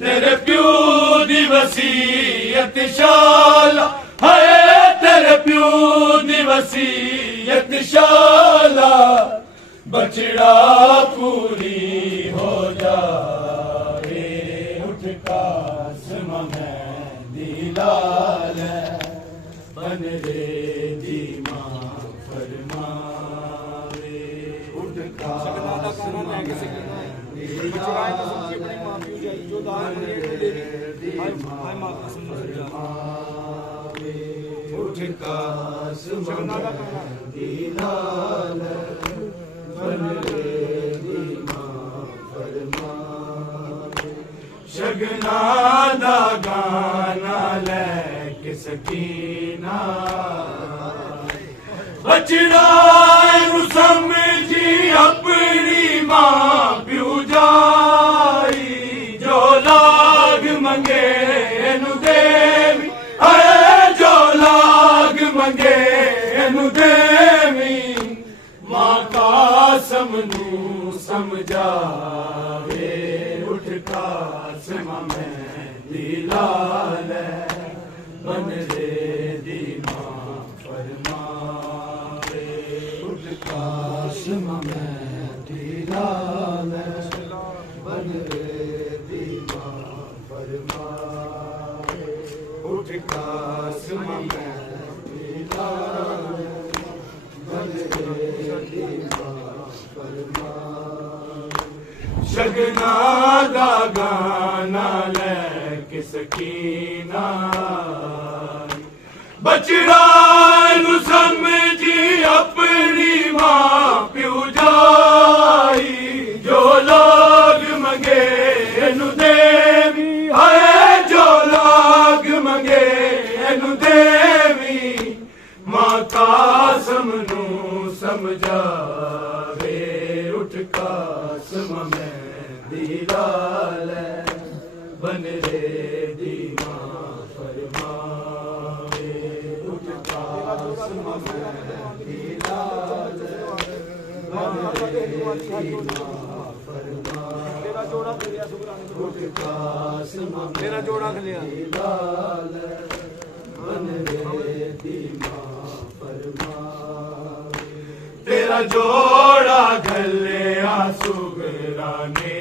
तेरे प्यू दी वसीयत शाला है, तेरे प्यू दी वसीयत शाला बछड़ा पूरी हो जावे। उठ कासम मेहंदी लाल बन रे दी मां फरमावे। उठ कासम मेहंदी लाल जो दान उठ कासम मेहंदी लाल बन रे दी मां फरमावे। शगना दा गाना लैके सकीना बछड़ा नूं समझी अपनी मां प्यू जाई। जो लाग मंगे नूं देवी, है जो लाग मंगे नूं देवी। मां कासम नूं समझावे। उठ कासम मेहंदी लाल बन रे दी मां फरमावे। उठ कासम मेहंदी लाल बन रे दी मां फरमावे। उठ कासम मेहंदी लाल बन रे दी मां फरमावे। शगना दा गाना लैके सकीना बछड़ा नूं समझी अपनी मां प्यू जाई। जो लोग मंगे नूं देवी, है जो लोग मंगे नूं देवी। मां कासम नूं समझावे। उठ कासम मेहंदी लाल बन रे दी मां फरमावे। उठ कासम मेहंदी लाल बन रे दी मां फरमावे। उठ कासम मेहंदी लाल बन रे दी मां फरमावे। तेरा जोड़ा गलिया सुगरा ने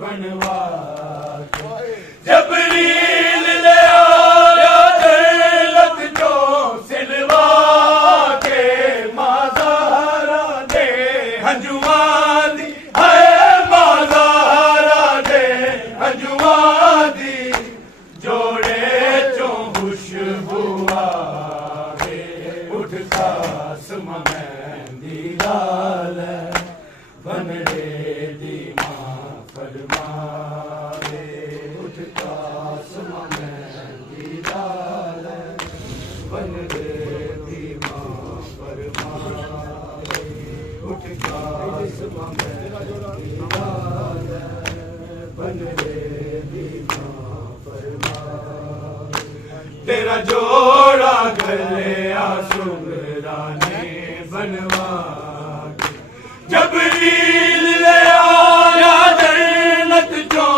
बनवा। जबरील ले आया दौलत जो सिलवा के। माज़ारा दे हंजुआ दी, है माज़ारा दे हंजुआ दी। जोड़े चो खुशबू आवे। उठ कासम मेहंदी लाल बन रे दी मां फरमावे। उठ कासम मेहंदी लाल बन रे दी मां फरमावे। उठ कासम मेहंदी लाल बन रे दी मां फरमावे। तेरा जोड़ा गलिया सुगरा ने बनवा। जबरील ले आया जन्नत जो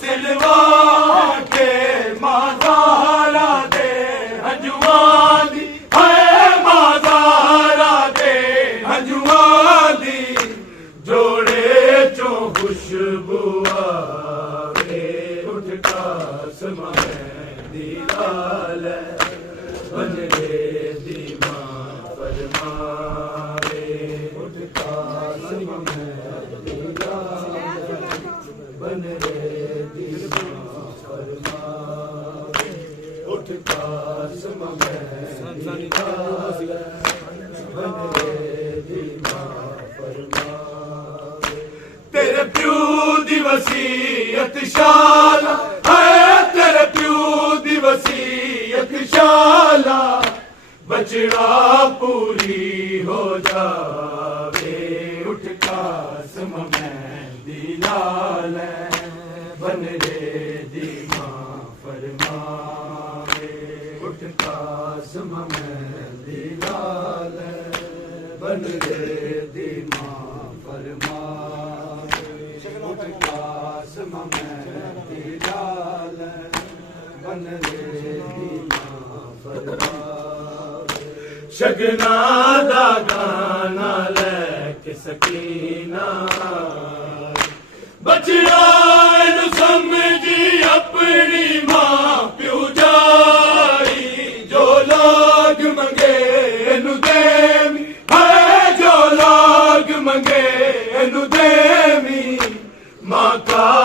सिलवा के। माज़ारा दे हंजुआ दी, है माज़ारा दे हंजुआ दी। जोड़े चो खुशबू आवे। उठ कासम मेहंदी लाल बन रे दी मां फरमावे। उठ कासम मेहंदी लाल बन रे दी मां फरमावे। उठ कासम मेहंदी लाल बन रे दी मां फरमावे। तेरे प्यू दी वसीयत शाला है, तेरे प्यू दी वसीयत शाला बछड़ा पूरी हो जावे। उठ कासम मेहंदी लाल बन रे दी मां फरमावे। उठ कासम मेहंदी लाल बन रे दी मां फरमावे। उठ कासम मेहंदी लाल ਸ਼ਗਨਾ ਦਾ ਗਾਣਾ ਲੈ ਕੇ ਸਕੀਨਾ ਬੱਚਿਆ ਇਹਨੂੰ ਸਮਝੀ ਆਪਣੀ ਮਾਂ ਪਿਓ ਜਾਈ ਜੋ ਲਾਗ ਮੰਗੇ ਇਹਨੂੰ ਦੇਵੀ ਹੈ ਜੋ ਲਾਗ ਮੰਗੇ ਇਹਨੂੰ ਦੇਵੀ ਮਾਂ ਕਾ